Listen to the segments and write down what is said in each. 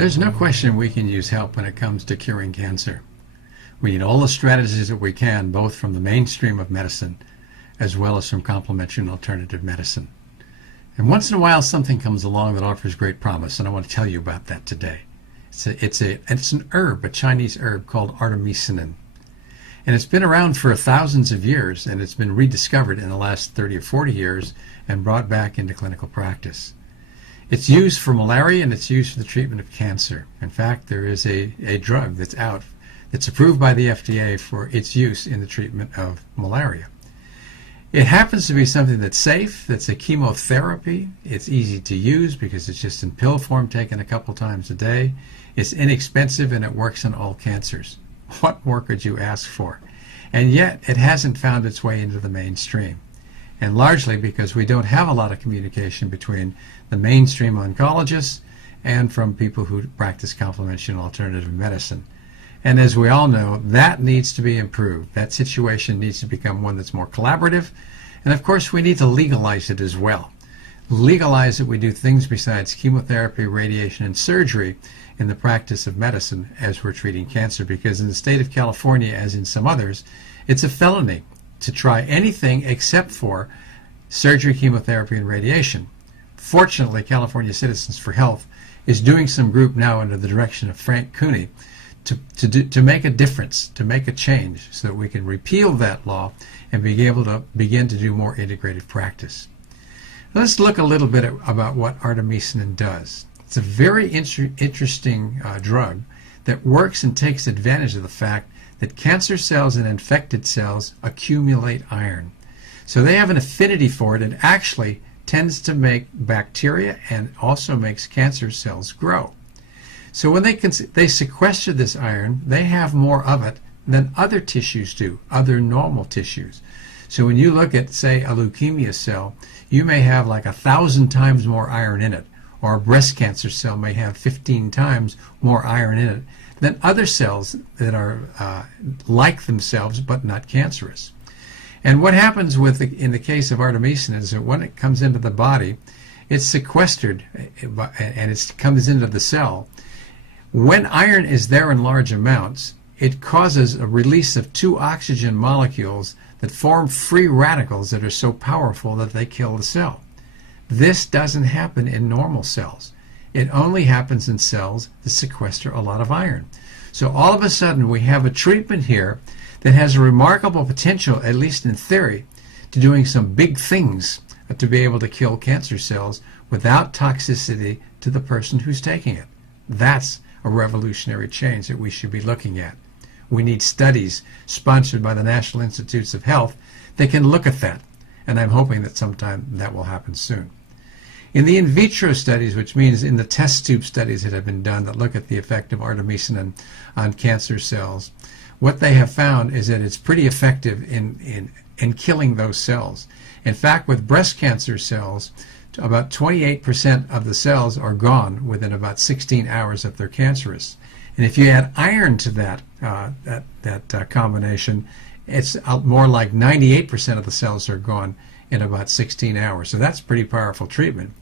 There's no question we can use help when it comes to curing cancer. We need all the strategies that we can, both from the mainstream of medicine as well as from complementary and alternative medicine. And once in a while something comes along that offers great promise, and I want to tell you about that today. It's an herb, a Chinese herb called Artemisinin. And it's been around for thousands of years, and it's been rediscovered in the last 30 or 40 years and brought back into clinical practice. It's used for malaria, and it's used for the treatment of cancer. In fact, there is a drug that's out that's approved by the FDA for its use in the treatment of malaria. It happens to be something that's safe, that's a chemotherapy. It's easy to use because it's just in pill form, taken a couple times a day. It's inexpensive, and it works on all cancers. What more could you ask for? And yet, it hasn't found its way into the mainstream. And largely because we don't have a lot of communication between the mainstream oncologists and from people who practice complementary and alternative medicine. And as we all know, that needs to be improved. That situation needs to become one that's more collaborative. And of course, we need to legalize it as well. Legalize that we do things besides chemotherapy, radiation, and surgery in the practice of medicine as we're treating cancer, because in the state of California, as in some others, it's a felony to try anything except for surgery, chemotherapy, and radiation. Fortunately, California Citizens for Health is doing some group now under the direction of Frank Cooney to make a difference, to make a change, so that we can repeal that law and be able to begin to do more integrated practice. Let's look a little bit about what Artemisinin does. It's a very interesting drug that works and takes advantage of the fact that cancer cells and infected cells accumulate iron. So they have an affinity for it, and actually tends to make bacteria and also makes cancer cells grow. So when they sequester this iron, they have more of it than other tissues do, other normal tissues. So when you look at, say, a leukemia cell, you may have like 1,000 times more iron in it, or a breast cancer cell may have 15 times more iron in it than other cells that are like themselves but not cancerous. And what happens in the case of Artemisinin is that when it comes into the body, it's sequestered and it comes into the cell. When iron is there in large amounts, it causes a release of 2 oxygen molecules that form free radicals that are so powerful that they kill the cell. This doesn't happen in normal cells. It only happens in cells that sequester a lot of iron. So all of a sudden we have a treatment here that has a remarkable potential, at least in theory, to doing some big things to be able to kill cancer cells without toxicity to the person who's taking it. That's a revolutionary change that we should be looking at. We need studies sponsored by the National Institutes of Health that can look at that, and I'm hoping that sometime that will happen soon. In the in vitro studies, which means in the test tube studies that have been done that look at the effect of Artemisinin on cancer cells, what they have found is that it's pretty effective in killing those cells. In fact, with breast cancer cells, about 28% of the cells are gone within about 16 hours if they're cancerous. And if you add iron to that combination, it's more like 98% of the cells are gone in about 16 hours. So that's pretty powerful treatment.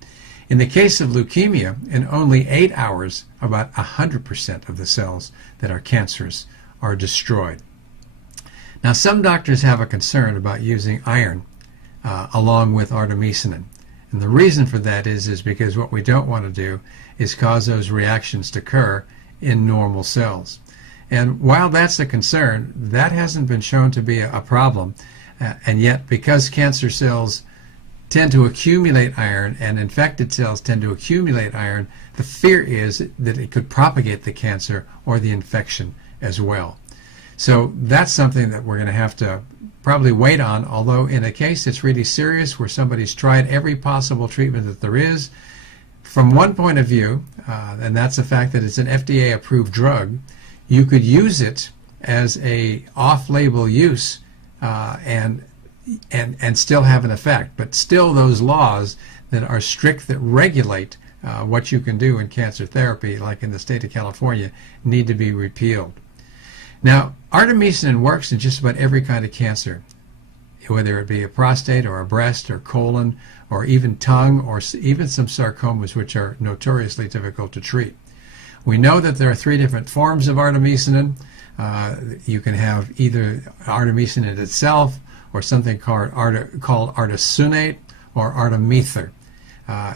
In the case of leukemia, in only 8 hours, about 100% of the cells that are cancerous are destroyed. Now, some doctors have a concern about using iron along with Artemisinin. And the reason for that is because what we don't want to do is cause those reactions to occur in normal cells. And while that's a concern, that hasn't been shown to be a problem. And yet, because cancer cells tend to accumulate iron and infected cells tend to accumulate iron, the fear is that it could propagate the cancer or the infection as well. So that's something that we're going to have to probably wait on, although in a case that's really serious where somebody's tried every possible treatment that there is, from one point of view, and that's the fact that it's an FDA-approved drug, you could use it as a off-label use and still have an effect. But still, those laws that are strict that regulate what you can do in cancer therapy, like in the state of California, need to be repealed. Now, Artemisinin works in just about every kind of cancer, whether it be a prostate or a breast or colon or even tongue or even some sarcomas, which are notoriously difficult to treat. We know that there are 3 different forms of artemisinin. You can have either artemisinin itself or something called artesunate or artemether.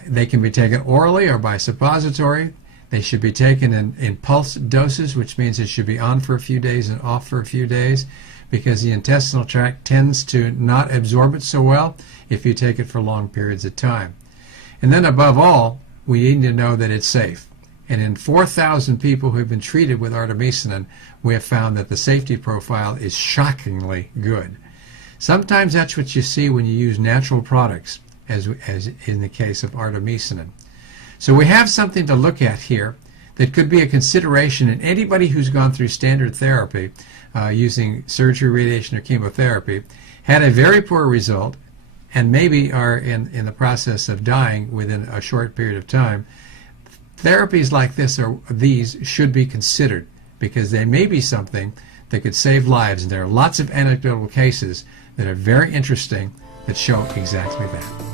They can be taken orally or by suppository. They should be taken in pulse doses, which means it should be on for a few days and off for a few days, because the intestinal tract tends to not absorb it so well if you take it for long periods of time. And then above all, we need to know that it's safe. And in 4,000 people who have been treated with artemisinin, we have found that the safety profile is shockingly good. Sometimes that's what you see when you use natural products, as in the case of artemisinin. So we have something to look at here that could be a consideration in anybody who's gone through standard therapy using surgery, radiation, or chemotherapy, had a very poor result, and maybe are in the process of dying within a short period of time. Therapies like this or these should be considered, because they may be something that could save lives. And there are lots of anecdotal cases that are very interesting that show exactly that.